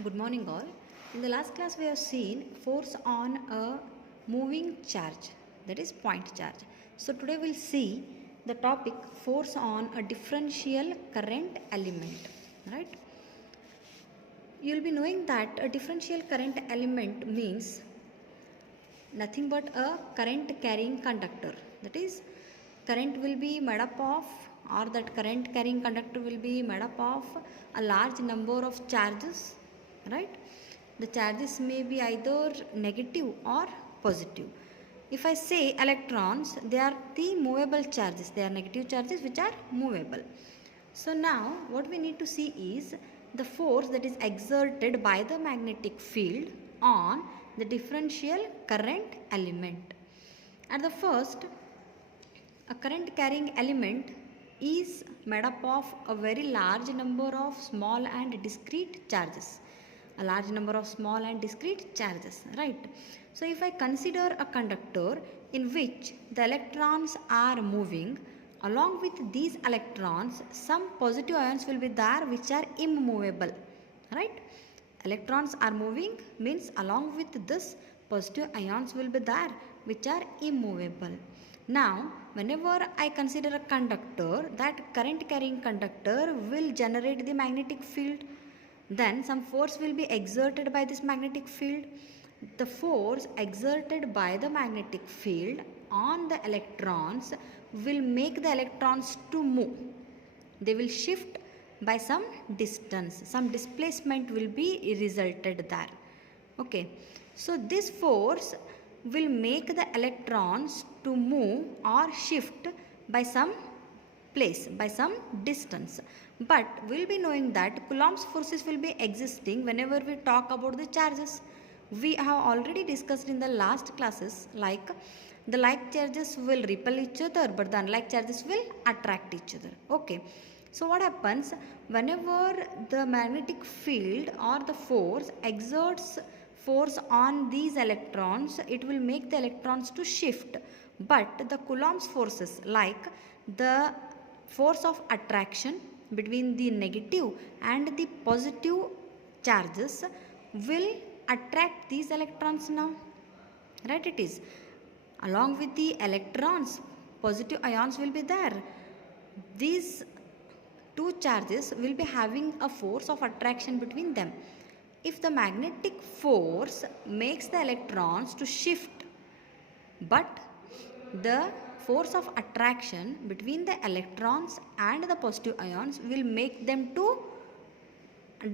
Good morning all. In the last class we have seen force on a moving charge, that is point charge. So today we'll see the topic force on a differential current element, right? You'll be knowing that a differential current element means nothing but a current carrying conductor. That is, current will be made up of, or that current carrying conductor will be made up of a large number of charges, right? The charges may be either negative or positive. If I say electrons, they are the movable charges, they are negative charges which are movable. So now what we need to see is the force that is exerted by the magnetic field on the differential current element. At the first, a current carrying element is made up of a very large number of small and discrete charges. A large number of small and discrete charges, right? So if I consider a conductor in which the electrons are moving, along with these electrons, some positive ions will be there which are immovable, right? Electrons are moving means along with this positive ions will be there which are immovable. Now whenever I consider a conductor, that current carrying conductor will generate the magnetic field. Then some force will be exerted by this magnetic field. The force exerted by the magnetic field on the electrons will make the electrons to move. They will shift by some distance, some displacement will be resulted there. Okay, so this force will make the electrons to move or shift by some place, by some distance. But we'll be knowing that Coulomb's forces will be existing whenever we talk about the charges. We have already discussed in the last classes, like the like charges will repel each other but the unlike charges will attract each other. Okay, so what happens whenever the magnetic field or the force exerts force on these electrons, it will make the electrons to shift. But the Coulomb's forces, like the force of attraction between the negative and the positive charges, will attract these electrons now, right? It is along with the electrons, positive ions will be there. These two charges will be having a force of attraction between them. If the magnetic force makes the electrons to shift, but the force of attraction between the electrons and the positive ions will make them to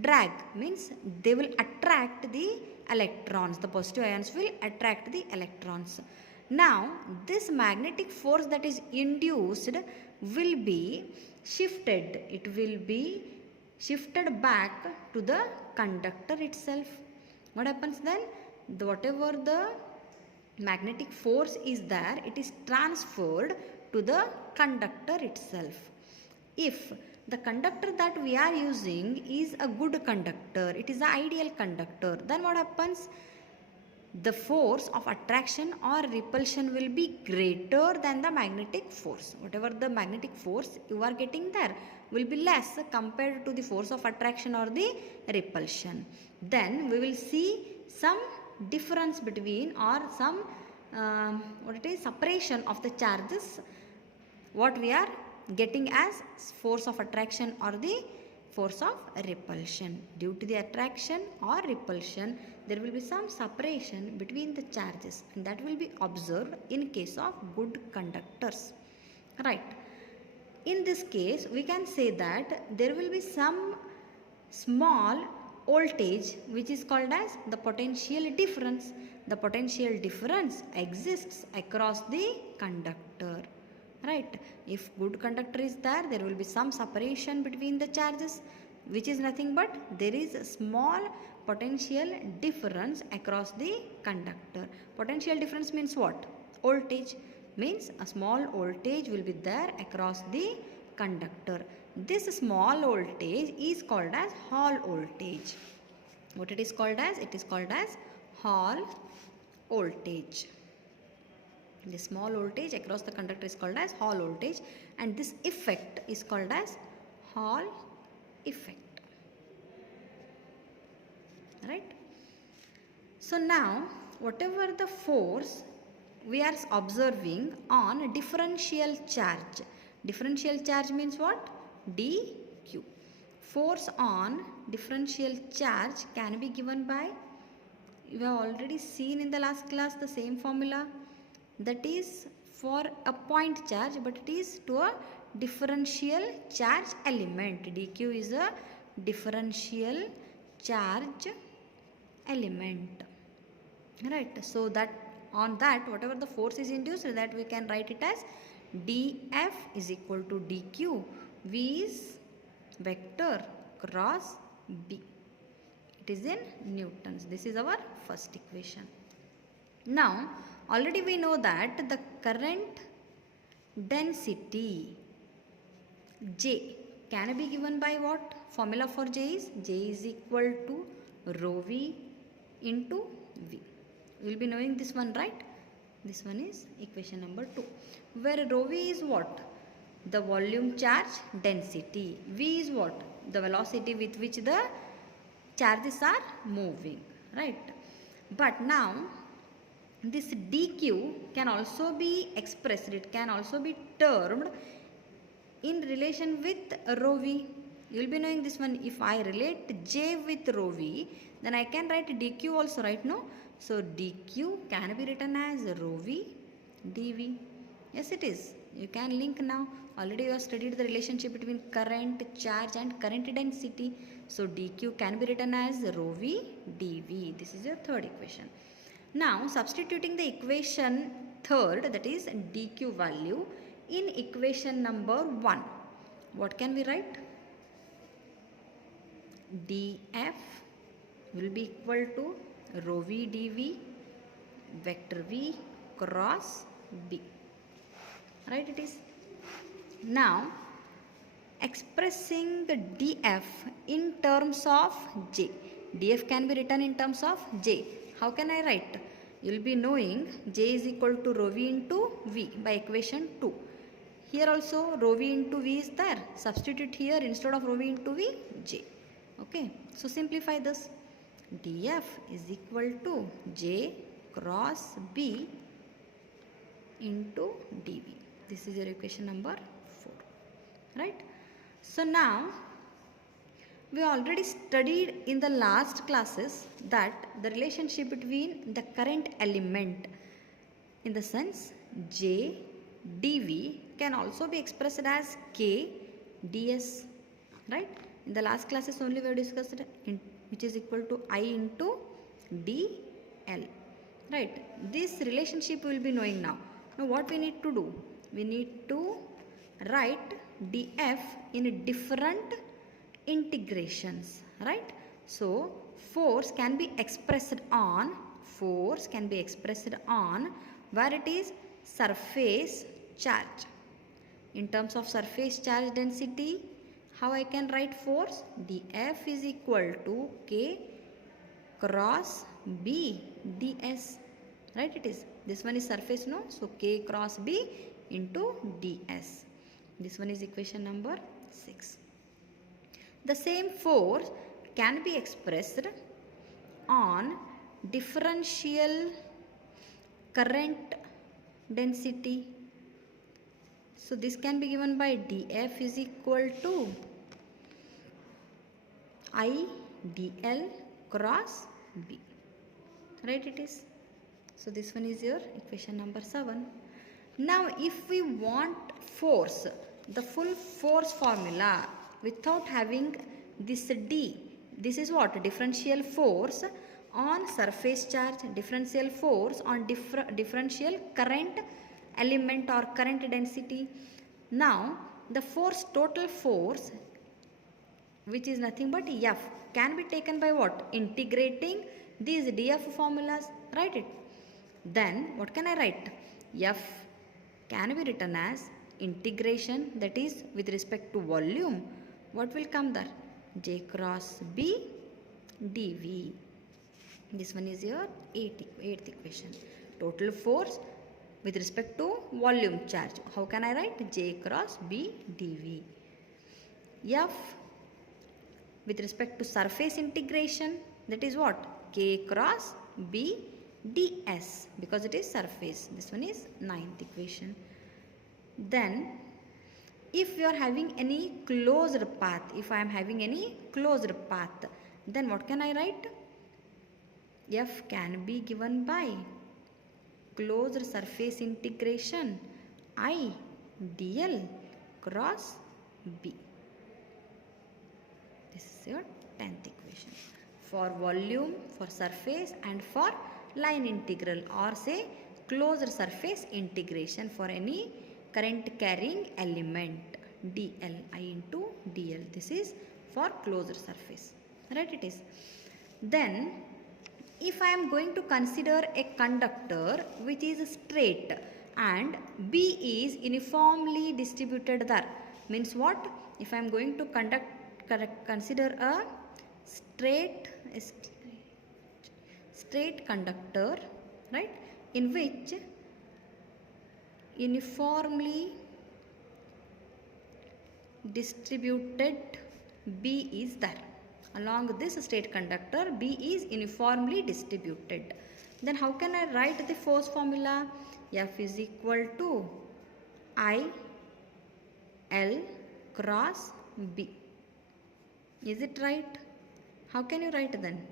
drag, means they will attract the electrons, the positive ions will attract the electrons. Now this magnetic force that is induced will be shifted, it will be shifted back to the conductor itself. What happens then? Whatever the magnetic force is there, it is transferred to the conductor itself. If the conductor that we are using is a good conductor, it is the ideal conductor, then what happens? The force of attraction or repulsion will be greater than the magnetic force. Whatever the magnetic force you are getting there will be less compared to the force of attraction or the repulsion. Then we will see some difference between, or some separation of the charges, what we are getting as force of attraction or the force of repulsion. Due to the attraction or repulsion, there will be some separation between the charges, and that will be observed in case of good conductors, right? In this case, we can say that there will be some small voltage which is called as the potential difference. The potential difference exists across the conductor, right? If good conductor is there, there will be some separation between the charges, which is nothing but there is a small potential difference across the conductor. Potential difference means what? Voltage, means a small voltage will be there across the conductor. This small voltage is called as Hall voltage. What it is called as? It is called as Hall voltage. The small voltage across the conductor is called as Hall voltage, and this effect is called as Hall effect. right? So now whatever the force we are observing on a differential charge. Differential charge means what? dq. Force on differential charge can be given by, you have already seen in the last class the same formula, that is for a point charge, but it is to a differential charge element. dq is a differential charge element, right? So that on that whatever the force is induced, that we can write it as df is equal to dq. V is vector cross b. It is in newtons. This is our first equation. Now already we know that the current density J can be given by what? Formula for J is equal to rho V into V. We will be knowing this one, right? This one is equation number 2, where rho V is what? The volume charge density. V is what? The velocity with which the charges are moving, right? But now this dq can also be expressed, it can also be termed in relation with rho v. You will be knowing this one. If I relate j with rho v, then I can write dq also, right? No? So dq can be written as rho v dv. Yes, it is. You can link now. Already you have studied the relationship between current, charge and current density. So dq can be written as rho v dv. This is your third equation. Now substituting the equation third, that is dq value, in equation number 1. What can we write? df will be equal to rho v dv vector v cross b. Right, it is. Now expressing the df in terms of j. df can be written in terms of j. How can I write? You will be knowing j is equal to rho v into v by equation 2. Here also rho v into v is there. Substitute here instead of rho v into v, j. Okay. So simplify this. df is equal to j cross b into dv. This is your equation number 4. Right. So now we already studied in the last classes that the relationship between the current element, in the sense J dV, can also be expressed as K ds, right? In the last classes only we have discussed which is equal to I into dl, right? This relationship we will be knowing now. Now what we need to do? We need to write df in different integrations, right? So force can be expressed on where it is surface charge. In terms of surface charge density, how I can write force? df is equal to k cross b ds, right? It is. This one is surface, no? So k cross b into ds. This one is equation number 6. The same force can be expressed on differential current density. So this can be given by df is equal to I dl cross b, right? It is. So this one is your equation number 7. Now if we want force, the full force formula without having this d, this is what? Differential force on surface charge, differential force on differential current element or current density. Now the force, total force, which is nothing but F, can be taken by what? Integrating these df formulas, write it. Then what can I write? F can be written as integration, that is with respect to volume. What will come there? J cross b dv. This one is your eighth equation. Total force with respect to volume charge. How can I write? J cross b dv. F with respect to surface integration. that is what? K cross B ds, because it is surface. This one is ninth equation. Then if you are having any closed path, if I am having any closed path, then what can I write? F can be given by closed surface integration I dl cross B. This is your 10th equation. For volume, for surface, and for line integral, or say closed surface integration for any current carrying element dl, I into dl. This is for closed surface, right? It is. Then if I am going to consider a conductor which is straight and B is uniformly distributed there, means what? If I am going to consider a straight conductor, right, in which uniformly distributed B is there. Along this straight conductor, B is uniformly distributed. Then how can I write the force formula? F is equal to I L cross B. Is it right? How can you write then?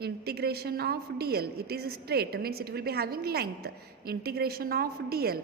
Integration of dl, it is straight, means it will be having length. Integration of dl,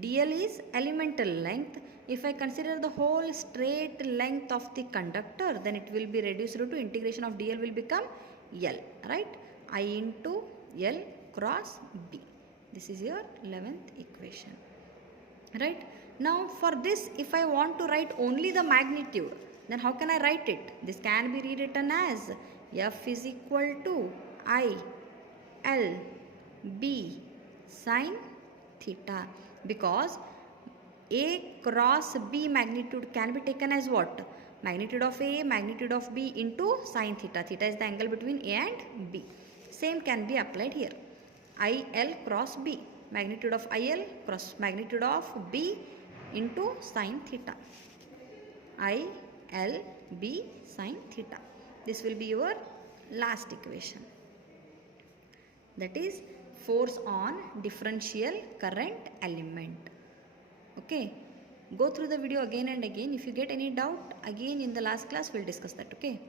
dl is elemental length. If I consider the whole straight length of the conductor, then it will be reduced to integration of dl will become L, right? I into L cross B. This is your 11th equation, right? Now for this, if I want to write only the magnitude, then how can I write it? This can be rewritten as F is equal to I L B sine theta, because A cross B magnitude can be taken as what? Magnitude of A, magnitude of B into sine theta. Theta is the angle between A and B. Same can be applied here. IL cross B, magnitude of IL cross magnitude of B into sine theta. IL B sine theta. This will be your last equation. That is force on differential current element. Okay, go through the video again and again. If you get any doubt, again in the last class we'll discuss that. Okay.